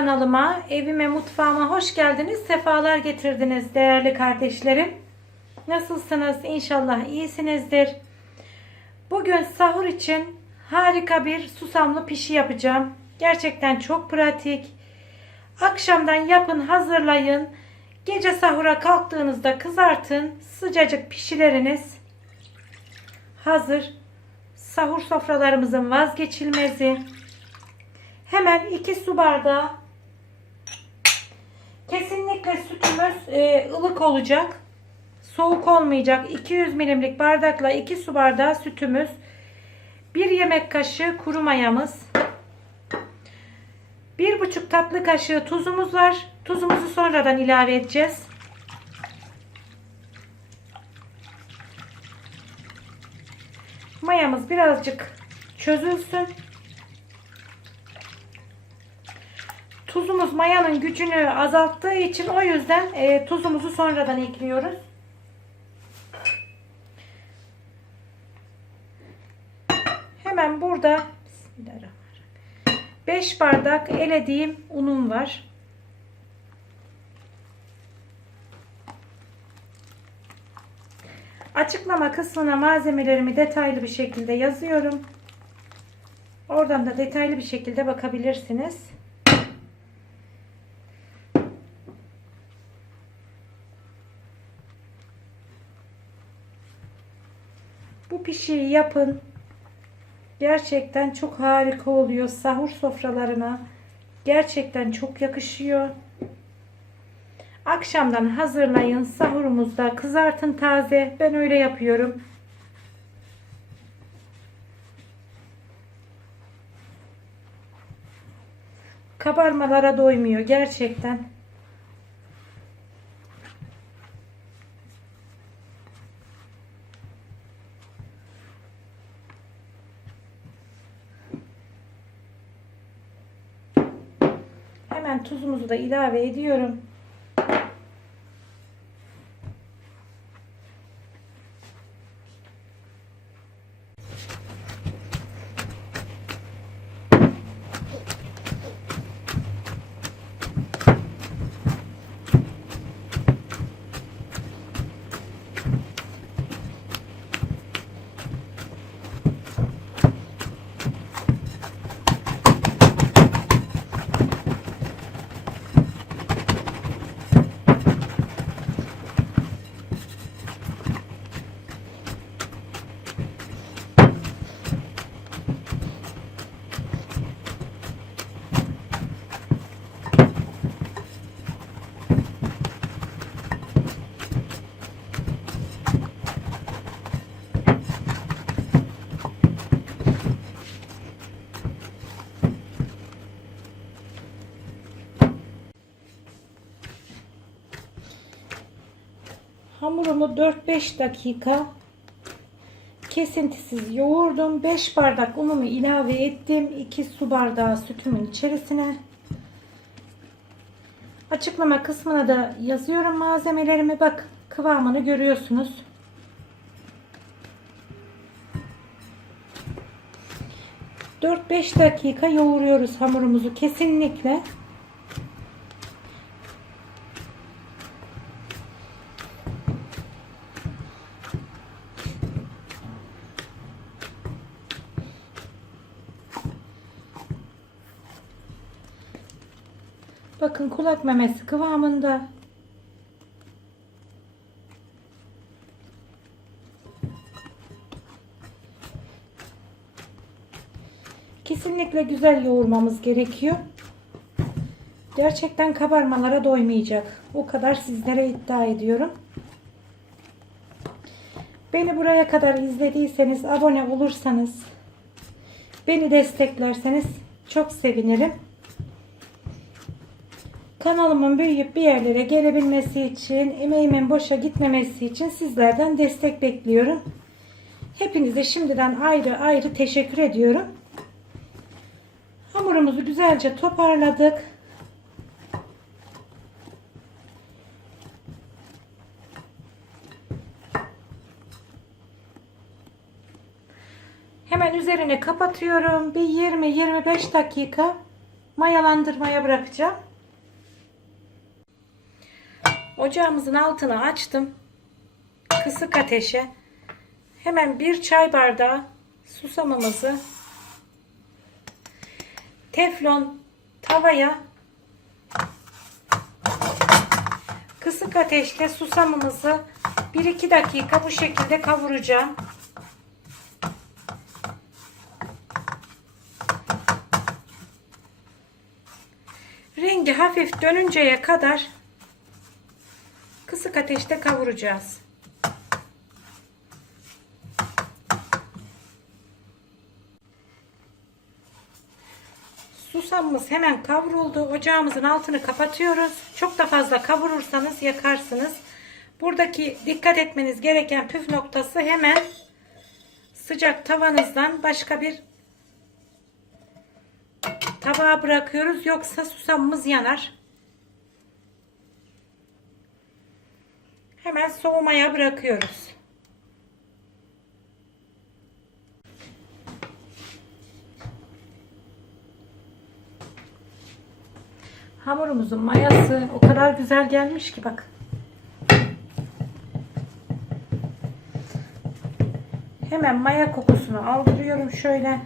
kanalıma, evime, mutfağıma hoş geldiniz. Sefalar getirdiniz değerli kardeşlerim. Nasılsınız? İnşallah iyisinizdir. Bugün sahur için harika bir susamlı pişi yapacağım. Gerçekten çok pratik. Akşamdan yapın, hazırlayın. Gece sahura kalktığınızda kızartın. Sıcacık pişileriniz hazır. Sahur sofralarımızın vazgeçilmezi. Hemen 2 su bardağı kesinlikle sütümüz e, ılık olacak. Soğuk olmayacak. 200 milimlik bardakla 2 su bardağı sütümüz. 1 yemek kaşığı kuru mayamız. 1,5 tatlı kaşığı tuzumuz var. Tuzumuzu sonradan ilave edeceğiz. Mayamız birazcık çözülsün. Tuzumuz mayanın gücünü azalttığı için o yüzden e, tuzumuzu sonradan ekliyoruz. Hemen burada Bismillahirrahmanirrahim. 5 bardak elediğim unum var. Açıklama kısmına malzemelerimi detaylı bir şekilde yazıyorum. Oradan da detaylı bir şekilde bakabilirsiniz. Bu pişiyi yapın. Gerçekten çok harika oluyor. Sahur sofralarına gerçekten çok yakışıyor. Akşamdan hazırlayın. Sahurumuzda kızartın taze. Ben öyle yapıyorum. Kabarmalara doymuyor gerçekten. Hemen tuzumuzu da ilave ediyorum. 4-5 dakika kesintisiz yoğurdum. 5 bardak unumu ilave ettim. 2 su bardağı sütümün içerisine. Açıklama kısmına da yazıyorum malzemelerimi. Bak kıvamını görüyorsunuz. Dört beş dakika yoğuruyoruz hamurumuzu kesinlikle. Bakın kulak memesi kıvamında. Kesinlikle güzel yoğurmamız gerekiyor. Gerçekten kabarmalara doymayacak. O kadar sizlere iddia ediyorum. Beni buraya kadar izlediyseniz, abone olursanız, beni desteklerseniz çok sevinirim. Kanalımın büyüyüp bir yerlere gelebilmesi için, emeğimin boşa gitmemesi için sizlerden destek bekliyorum. Hepinize şimdiden ayrı ayrı teşekkür ediyorum. Hamurumuzu güzelce toparladık. Hemen üzerine kapatıyorum. Bir 20-25 dakika mayalandırmaya bırakacağım. Ocağımızın altını açtım. Kısık ateşe. Hemen bir çay bardağı susamımızı teflon tavaya kısık ateşte susamımızı 1-2 dakika bu şekilde kavuracağım. Rengi hafif dönünceye kadar kısık ateşte kavuracağız. Susamımız hemen kavruldu. Ocağımızın altını kapatıyoruz. Çok da fazla kavurursanız yakarsınız. Buradaki dikkat etmeniz gereken püf noktası hemen sıcak tavanızdan başka bir tabağa bırakıyoruz. Yoksa susamımız yanar. Hemen soğumaya bırakıyoruz. Hamurumuzun mayası o kadar güzel gelmiş ki bak. Hemen maya kokusunu aldırıyorum şöyle.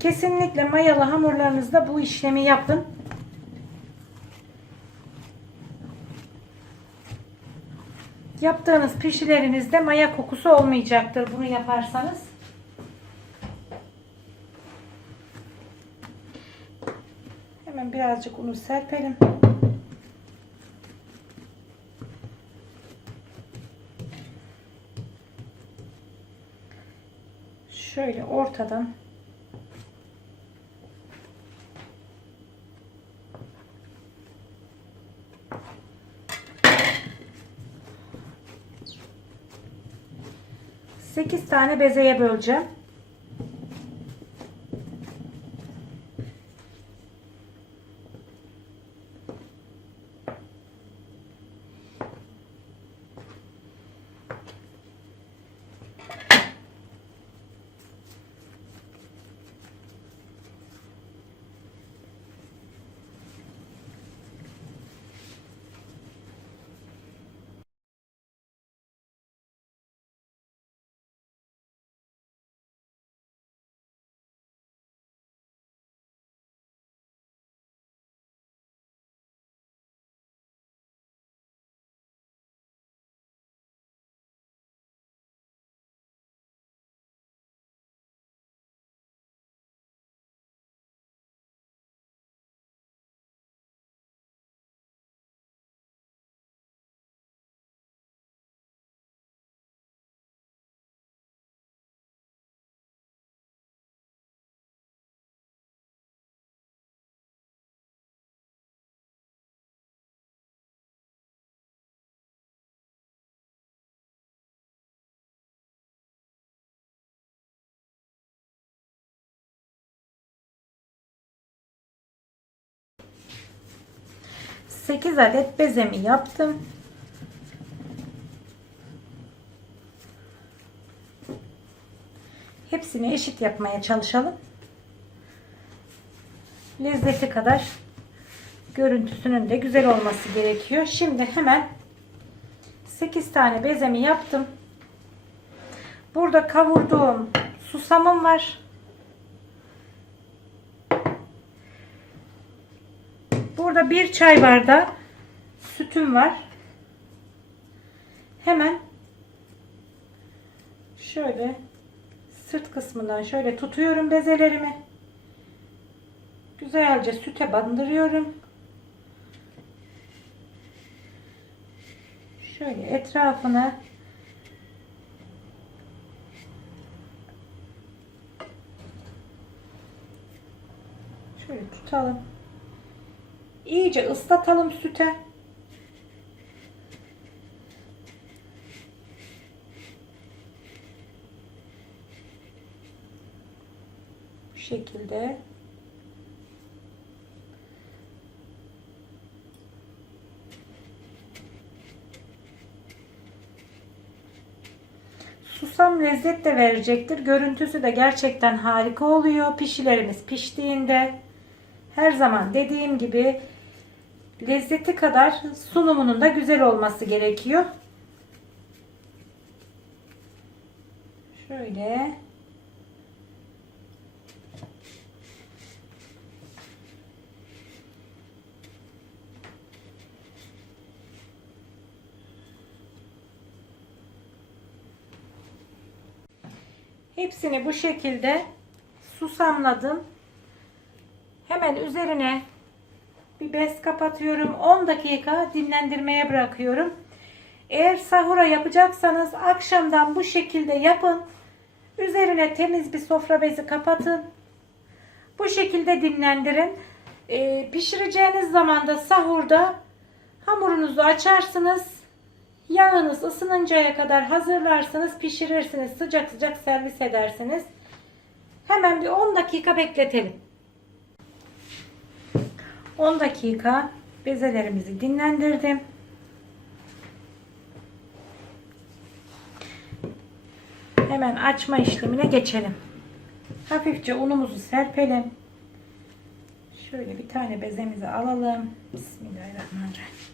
Kesinlikle mayalı hamurlarınızda bu işlemi yapın. Yaptığınız pişilerinizde maya kokusu olmayacaktır bunu yaparsanız. Hemen birazcık unu serpelim. Şöyle ortadan tane bezeye böleceğim. Sekiz adet bezemi yaptım. Hepsini eşit yapmaya çalışalım. Lezzeti kadar görüntüsünün de güzel olması gerekiyor. Şimdi hemen 8 tane bezemi yaptım. Burada kavurduğum susamım var. Burada bir çay bardağı sütüm var. Hemen şöyle sırt kısmından şöyle tutuyorum bezelerimi. Güzelce süte bandırıyorum. Şöyle etrafına şöyle tutalım. İyice ıslatalım süte. Bu şekilde. Susam lezzet de verecektir. Görüntüsü de gerçekten harika oluyor. Pişilerimiz piştiğinde her zaman dediğim gibi lezzeti kadar sunumunun da güzel olması gerekiyor. Şöyle Hepsini bu şekilde susamladım. Hemen üzerine bir bez kapatıyorum. 10 dakika dinlendirmeye bırakıyorum. Eğer sahura yapacaksanız akşamdan bu şekilde yapın. Üzerine temiz bir sofra bezi kapatın. Bu şekilde dinlendirin. Ee, pişireceğiniz zaman da sahurda hamurunuzu açarsınız. Yağınız ısınıncaya kadar hazırlarsınız, pişirirsiniz. Sıcak sıcak servis edersiniz. Hemen bir 10 dakika bekletelim. 10 dakika bezelerimizi dinlendirdim. Hemen açma işlemine geçelim. Hafifçe unumuzu serpelim. Şöyle bir tane bezemizi alalım. Bismillahirrahmanirrahim.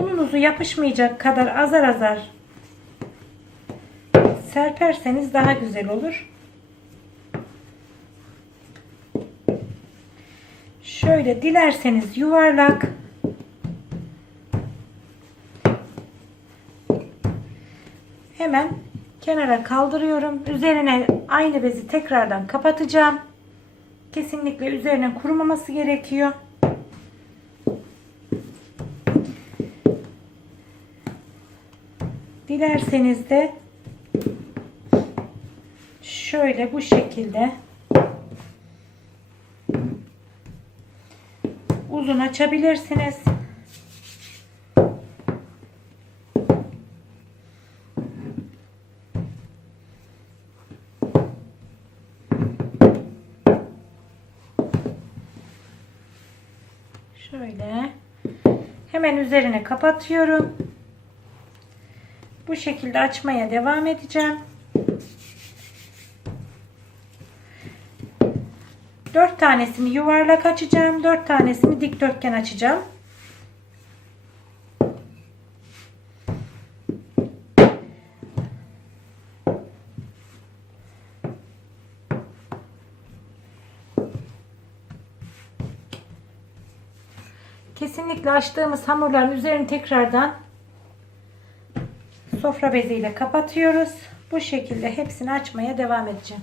Ununuzu yapışmayacak kadar azar azar serperseniz daha güzel olur. Şöyle dilerseniz yuvarlak hemen kenara kaldırıyorum. Üzerine aynı bezi tekrardan kapatacağım. Kesinlikle üzerine kurumaması gerekiyor. Dilerseniz de şöyle bu şekilde uzun açabilirsiniz. Şöyle hemen üzerine kapatıyorum. Bu şekilde açmaya devam edeceğim. 4 tanesini yuvarlak açacağım. 4 tanesini dikdörtgen açacağım. Kesinlikle açtığımız hamurların üzerini tekrardan sofra beziyle kapatıyoruz. Bu şekilde hepsini açmaya devam edeceğim.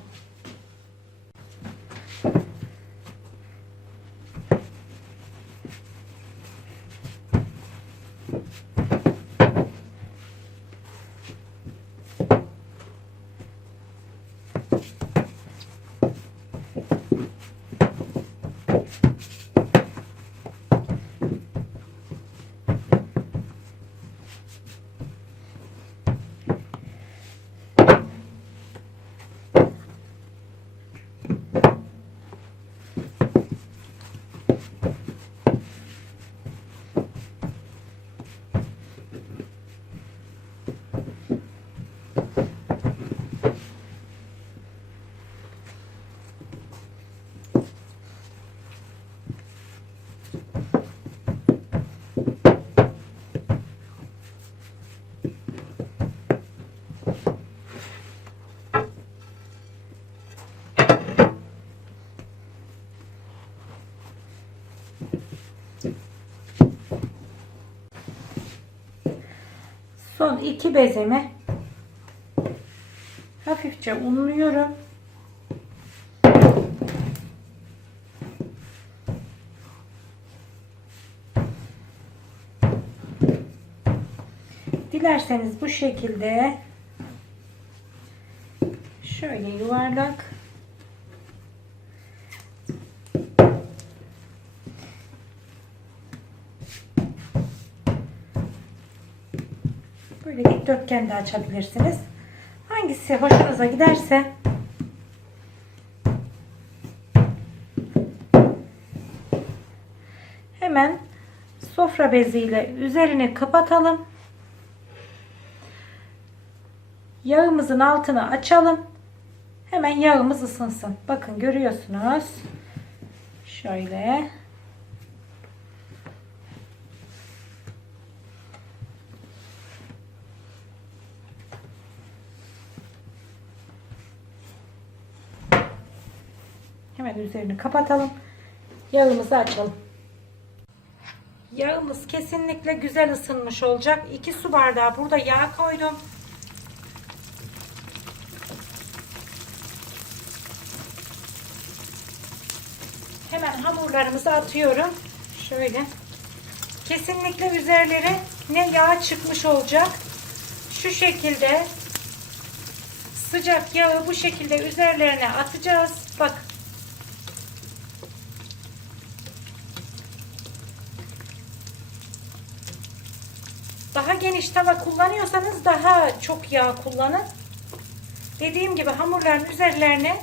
Son iki bezemi hafifçe unluyorum. Dilerseniz bu şekilde şöyle yuvarlak Dikdörtgen de açabilirsiniz. Hangisi hoşunuza giderse hemen sofra beziyle üzerini kapatalım. Yağımızın altını açalım. Hemen yağımız ısınsın. Bakın görüyorsunuz. Şöyle. Hemen üzerini kapatalım. Yağımızı açalım. Yağımız kesinlikle güzel ısınmış olacak. 2 su bardağı burada yağ koydum. Hemen hamurlarımızı atıyorum. Şöyle. Kesinlikle üzerleri ne yağ çıkmış olacak. Şu şekilde sıcak yağı bu şekilde üzerlerine atacağız. Bak. Geniş tava kullanıyorsanız daha çok yağ kullanın. Dediğim gibi hamurların üzerlerine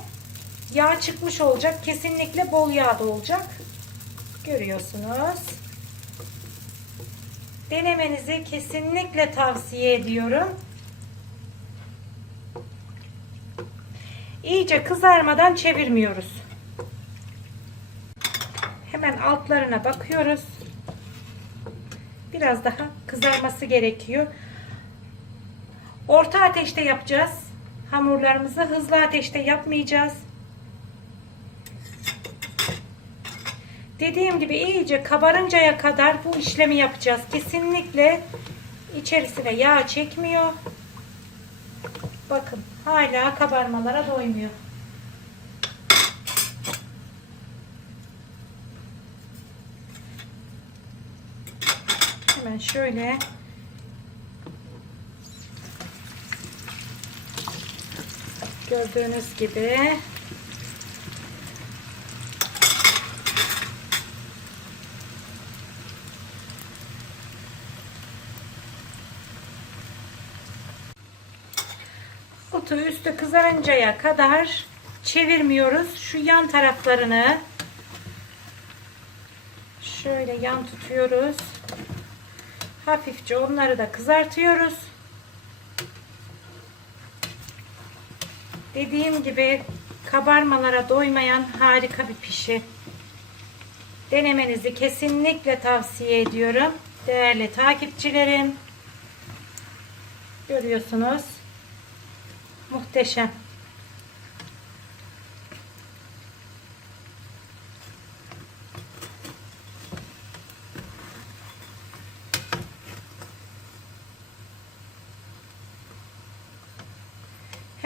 yağ çıkmış olacak. Kesinlikle bol yağ da olacak. Görüyorsunuz. Denemenizi kesinlikle tavsiye ediyorum. İyice kızarmadan çevirmiyoruz. Hemen altlarına bakıyoruz. Biraz daha kızarması gerekiyor. Orta ateşte yapacağız. Hamurlarımızı hızlı ateşte yapmayacağız. Dediğim gibi iyice kabarıncaya kadar bu işlemi yapacağız. Kesinlikle içerisine yağ çekmiyor. Bakın hala kabarmalara doymuyor. Hemen şöyle gördüğünüz gibi Otu üstü kızarıncaya kadar çevirmiyoruz. Şu yan taraflarını şöyle yan tutuyoruz. Hafifçe onları da kızartıyoruz. Dediğim gibi kabarmalara doymayan harika bir pişi. Denemenizi kesinlikle tavsiye ediyorum. Değerli takipçilerim. Görüyorsunuz. Muhteşem.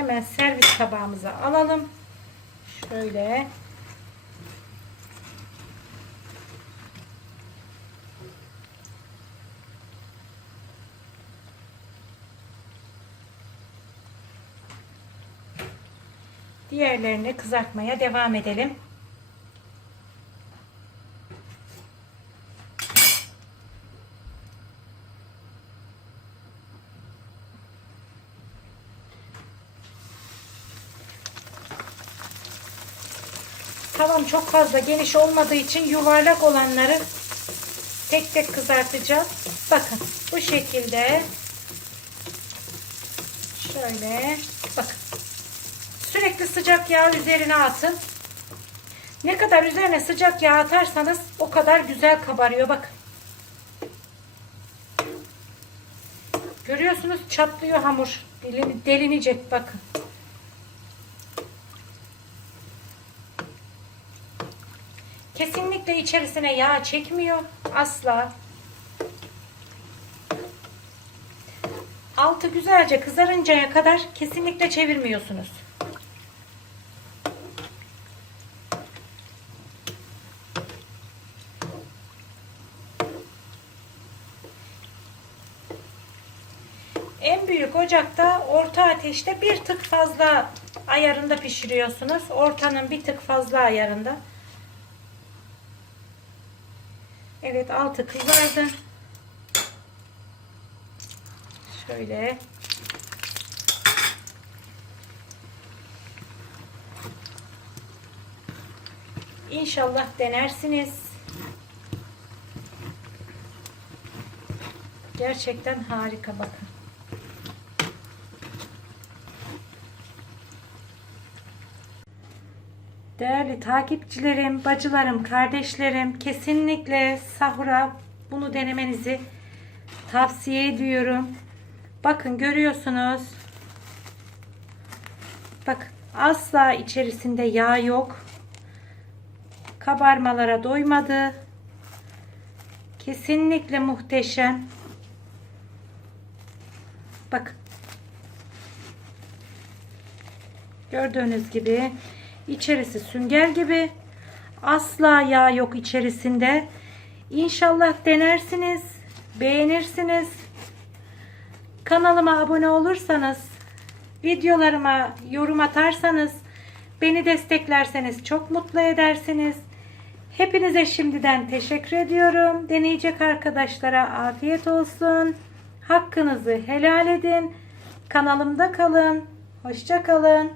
Hemen servis tabağımıza alalım. Şöyle. Diğerlerini kızartmaya devam edelim. Tavam çok fazla geniş olmadığı için yuvarlak olanları tek tek kızartacağım. Bakın bu şekilde şöyle bakın sürekli sıcak yağ üzerine atın. Ne kadar üzerine sıcak yağ atarsanız o kadar güzel kabarıyor. Bakın. Görüyorsunuz çatlıyor hamur. Delin- Delinecek bakın. Kesinlikle içerisine yağ çekmiyor. Asla. Altı güzelce kızarıncaya kadar kesinlikle çevirmiyorsunuz. En büyük ocakta orta ateşte bir tık fazla ayarında pişiriyorsunuz. Ortanın bir tık fazla ayarında. Evet altı kızardı. Şöyle. İnşallah denersiniz. Gerçekten harika bakın. Değerli takipçilerim, bacılarım, kardeşlerim kesinlikle sahura bunu denemenizi tavsiye ediyorum. Bakın görüyorsunuz. Bak asla içerisinde yağ yok. Kabarmalara doymadı. Kesinlikle muhteşem. Bak. Gördüğünüz gibi içerisi sünger gibi. Asla yağ yok içerisinde. İnşallah denersiniz, beğenirsiniz. Kanalıma abone olursanız, videolarıma yorum atarsanız, beni desteklerseniz çok mutlu edersiniz. Hepinize şimdiden teşekkür ediyorum. Deneyecek arkadaşlara afiyet olsun. Hakkınızı helal edin. Kanalımda kalın. Hoşça kalın.